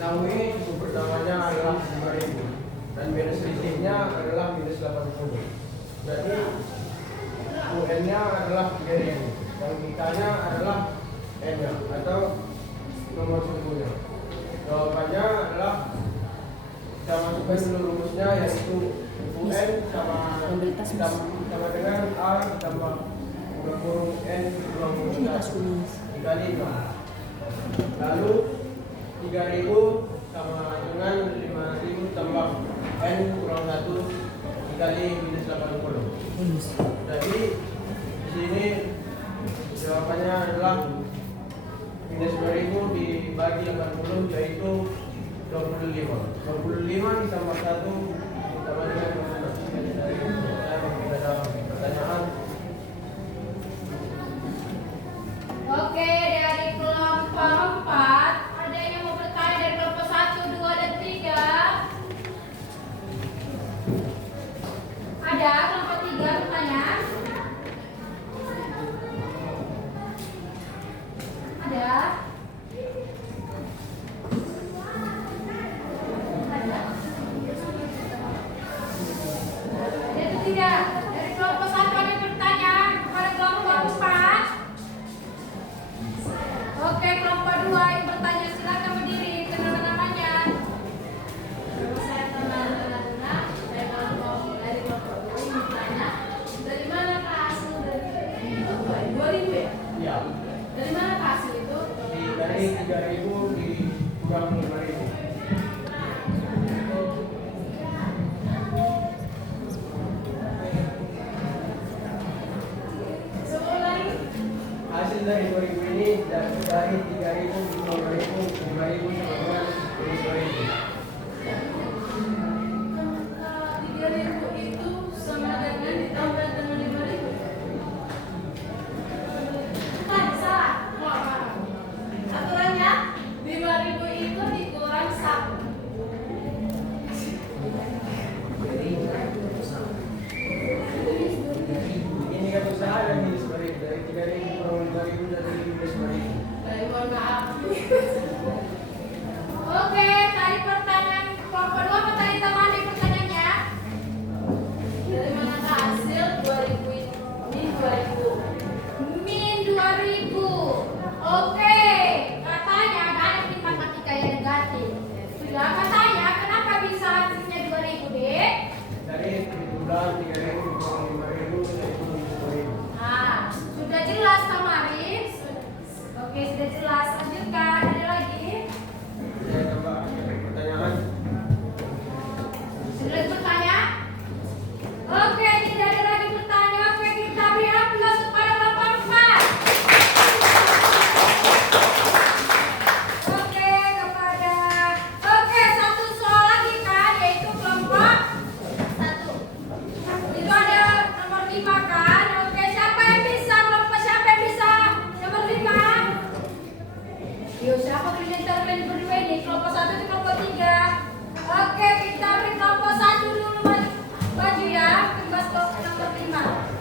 diketahui suku pertamanya adalah 5.000 dan minus selisihnya adalah minus 80. Jadi UN-nya adalah 3.000 dan kita-nya adalah N-nya atau nomor sukunya. Jawabannya adalah kita masukkan dulu rumusnya, yaitu UN sama dengan A ditambah kurung N kurang dikali 6. Lalu 3.000 sama dengan 5.000 tambah N kurang 1 dikali minus 80. Jadi di sini jawabannya adalah minus 2.000 dibagi 80 yaitu 25. 25 ditambah 1 sama dengan 26. Dari kita dalam pertanyaan. Oke, dari kelompok 4, ada yang mau bertanya dari kelompok 1, 2, dan 3? Ada kelompok 3 bertanya? Ada? Ada tidak? Dari kelompok 1 ada yang bertanya kepada kelompok 4? Oke, kelompok 2 yang bertanya silakan berdiri, kenal namanya. Saya kenal dengan Luna, dari kelompok 2 ini bertanya, dari mana Kak hasil dari 2000 ya? Ya, Dari mana Kak hasil itu? dari 3.000 dikurang 5.000. Sepuluh lagi. Hasil dari 2.000 ini dari 3.000 dikurang 5.000 sama dengan minus 2.000. 3.000 itu sama dengan ditambah dengan 5.000. Bukan, salah. Maaf. Aturannya 5.000 itu dikurang 1. Ini kan usaha dan minus 2.000. Dari 3.000 kurang 5.000 dari minus 2.000. Dari mohon maaf. Oke, tadi pertanyaan kelompok 2 apa tadi teman pertanyaannya? Dari mana Kak hasil 2.000 ini 2.000? Min 2000. Oke, katanya ada matematika yang negatif. Sudah katanya kenapa bisa hasilnya 2000, Dek? Dari bulan 3.000 kurang 5.000 yaitu minus 2.000. Ah, sudah jelas kemarin. Oke, sudah jelas. Lanjutkan, ada lagi. Saya tambah pertanyaan. Sudah bertanya? Oke, tidak ada lagi bertanya. Oke, kita beri aplaus kepada kelompok 4. Oke, satu soal lagi kan, yaitu kelompok 1. Itu ada nomor 5 kan? Oke, siapa yang bisa? Kelompok siapa yang bisa? Nomor 5. Yuk, siapa presenter berdua ini? Kelompok 1 di kelompok 3. Oke, kita beri kelompok 1 dulu maju ya. Tugas nomor 5.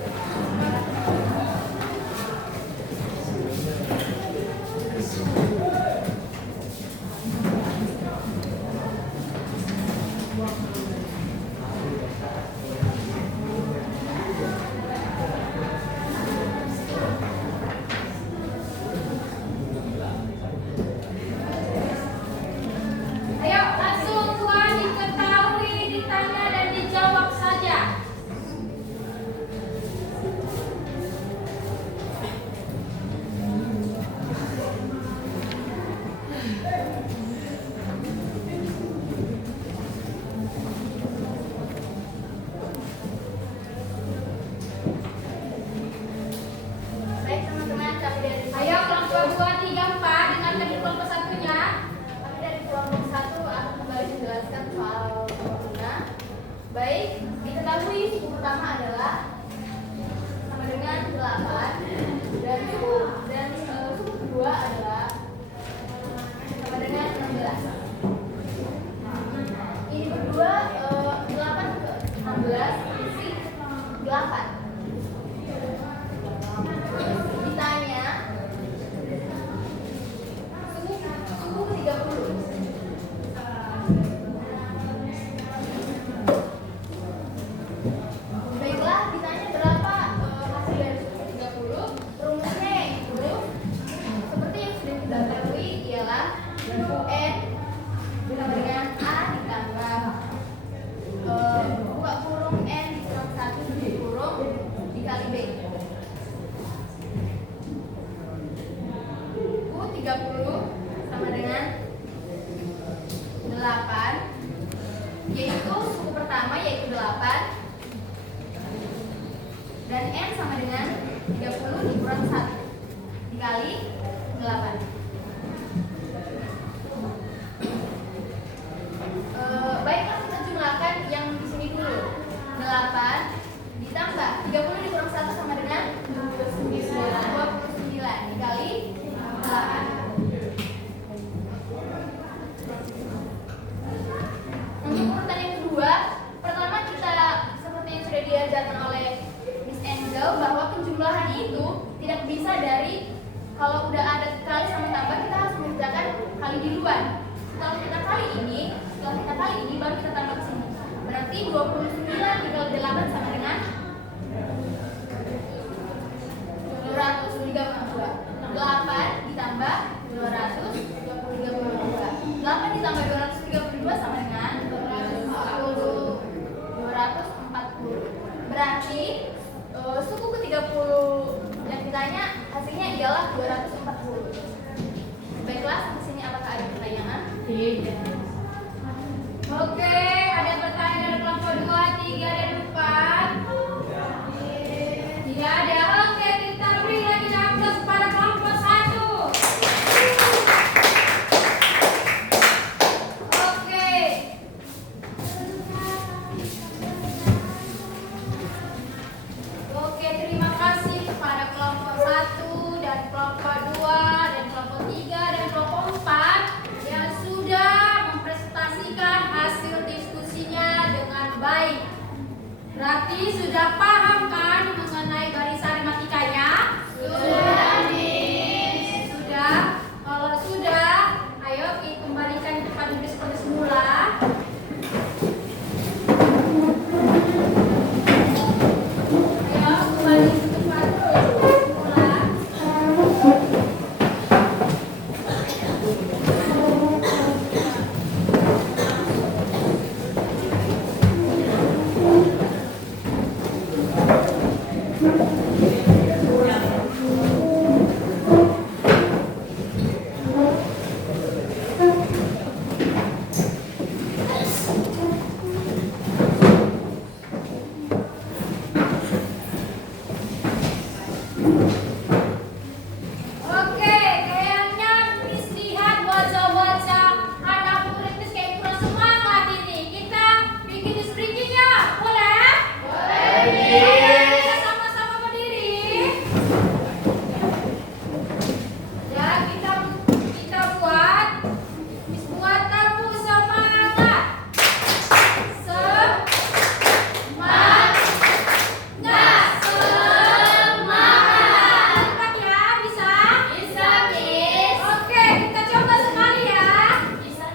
Ayo langsung Tuhan diketahui, ditanya dan dijawab saja. Baik teman-teman, kami dari Ayo kelompok 2, 3, 4 dengarkan di kelompok satunya. Kami dari kelompok 1 akan kembali menjelaskan soal formula. Baik, diketahui suku pertama adalah sama dengan 8 dan suku kedua adalah sama dengan 16. Ini berdua 8 ke 16 isi 8. Ditanya suku ke 30. Dan N sama dengan 30 dikurang 1 dikali 8. Baiklah, kita jumlahkan yang di sini dulu. 8 ditambah 30 dikurang 1 sama dengan 29 dikali 8. Untuk urutan yang kedua, pertama kita seperti yang sudah diajarkan oleh Miss Angel bahwa penjumlahan itu tidak bisa dari kalau udah ada kali sama tambah kita harus mengerjakan kali di luar. Setelah kita kali ini baru kita tambah ke sini. Berarti 29 dikali 8 sama dengan 232. 8 ditambah 232. 8 ditambah 232 sama dengan 240. Berarti suku ke-30 yang ditanya hasilnya ialah 240. Baiklah, sampai sini apakah ada pertanyaan? Tidak. Oke, ada pertanyaan dari kelompok 2, 3, dan 4? Tidak ada. Oke, kita beri lagi aplaus pada kelompok 1. Oke. Oke, terima kasih kepada kelompok 1 dan kelompok 2 dan kelompok 3 dan kelompok 4 yang sudah mempresentasikan hasil diskusinya dengan baik. Berarti sudah paham kan mengenai baris aritmatikanya? Sudah, Miss. Sudah? Kalau sudah, ayo kita kembalikan ke tempat duduk seperti semula. Ayo kembali ke tempat duduk semula. Oke, kayaknya Miss lihat wajah-wajah anak murid Miss kayak kurang semangat ini. Kita bikin speakingnya, boleh? Boleh. Kita sama-sama berdiri. Ya, kita buat. Miss buat kamu semangat. Semangat. Cepat ya, bisa? Bisa, Miss. Oke, kita coba sekali ya. Bisa.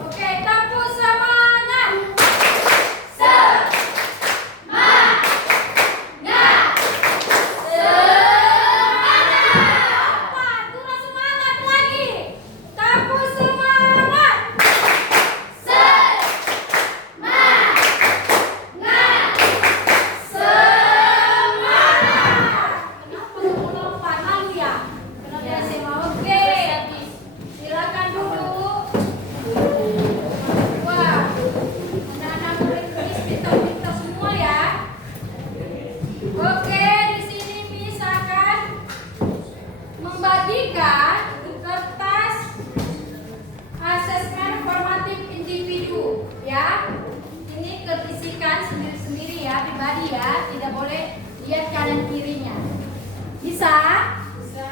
Oke, tampuk semangat. Semangat. Semangat. Kurang semangat lagi. Tampuk semangat. Semangat. Semangat. Kenapa kamu lompat? Malu ya? Kenapa ya, Sema? Oke. Silakan duduk. Wah, anak-anak murid Miss pintar-pintar semua ya. Oke, di sini Miss akan membagikan kertas asesmen formatif individu ya. Ini terisikan sendiri-sendiri ya, pribadi ya, tidak boleh lihat kanan kirinya. Bisa? Bisa.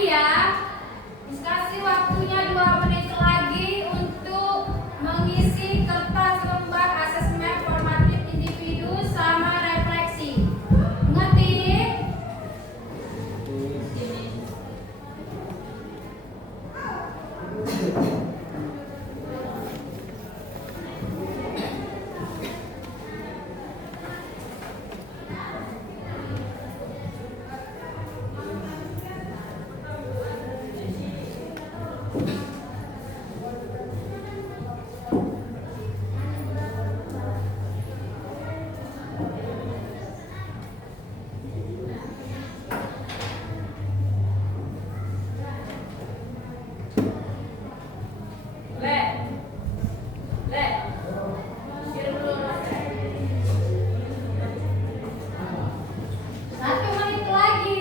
ya. Dikasih waktunya 2 menit lagi untuk mengisi kertas lembar asesmen formatif individu sama refleksi. Ngerti? Satu menit lagi.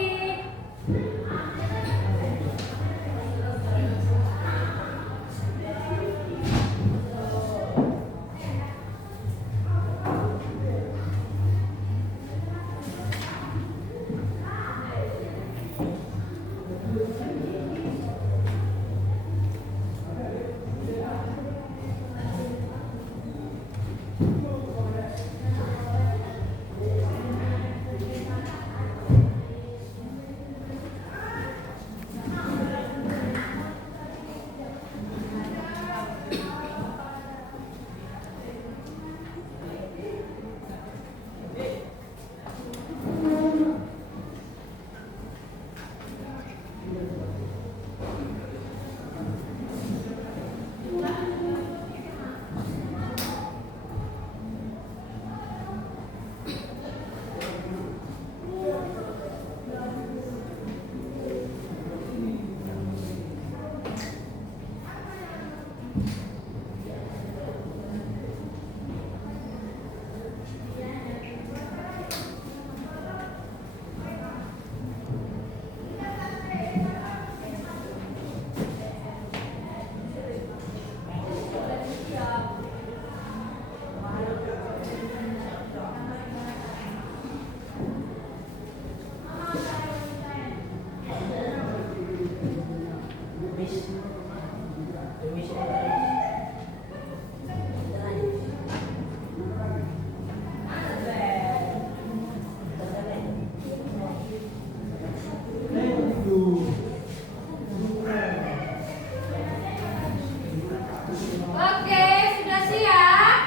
Oke, sudah siap?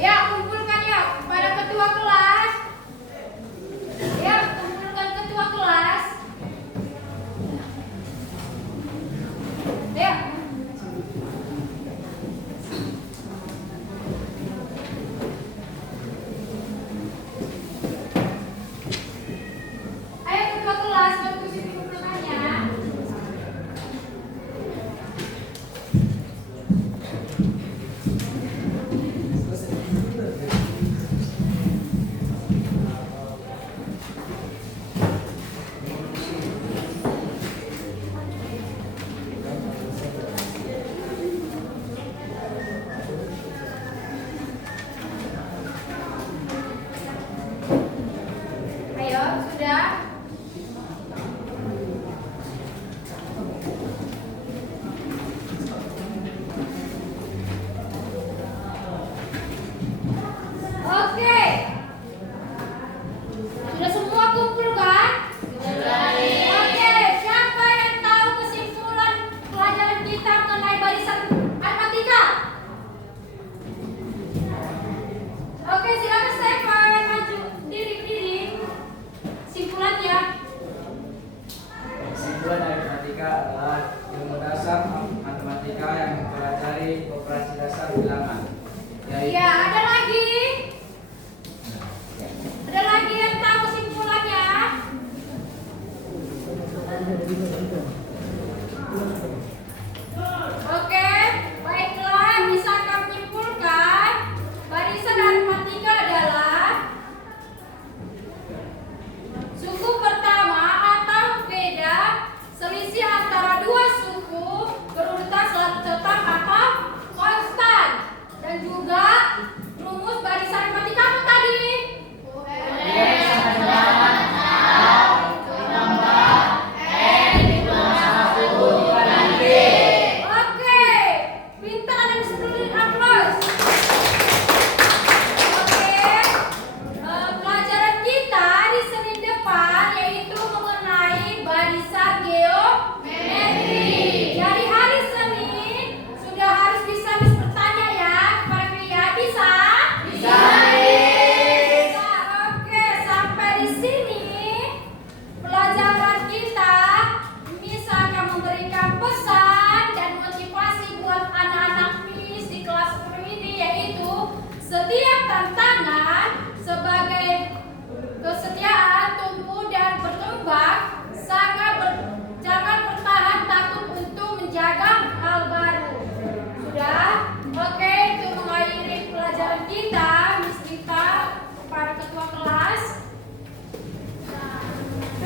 Ya, kumpulkan ya pada ketua kelas. Ya, kumpulkan ketua kelas.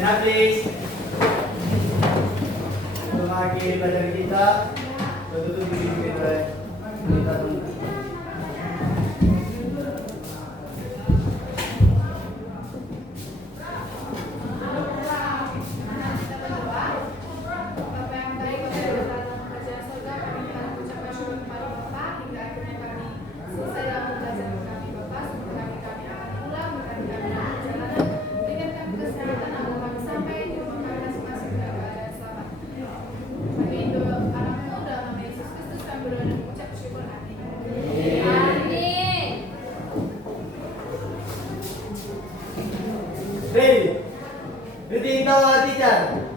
habis. Untuk mengakhiri pelajaran kita, tutup diri kita. Kita tunggu. Bapak yang baik, Bapak yang dalam kerajaan surga, kami telah mengucapkan syukur kepada Bapak hingga akhirnya kami selesai dalam pembelajaran kami Bapak. Semoga kami akan pulang, berkati kami dalam perjalanan, berikan kami kesehatan agar kami sampai di rumah kami masing-masing dengan keadaan selamat. Kami doa anakmu dalam nama Yesus Kristus kami berdoa dan mengucap syukur. Amin. Amin. Ready? Ready, tawa teacher.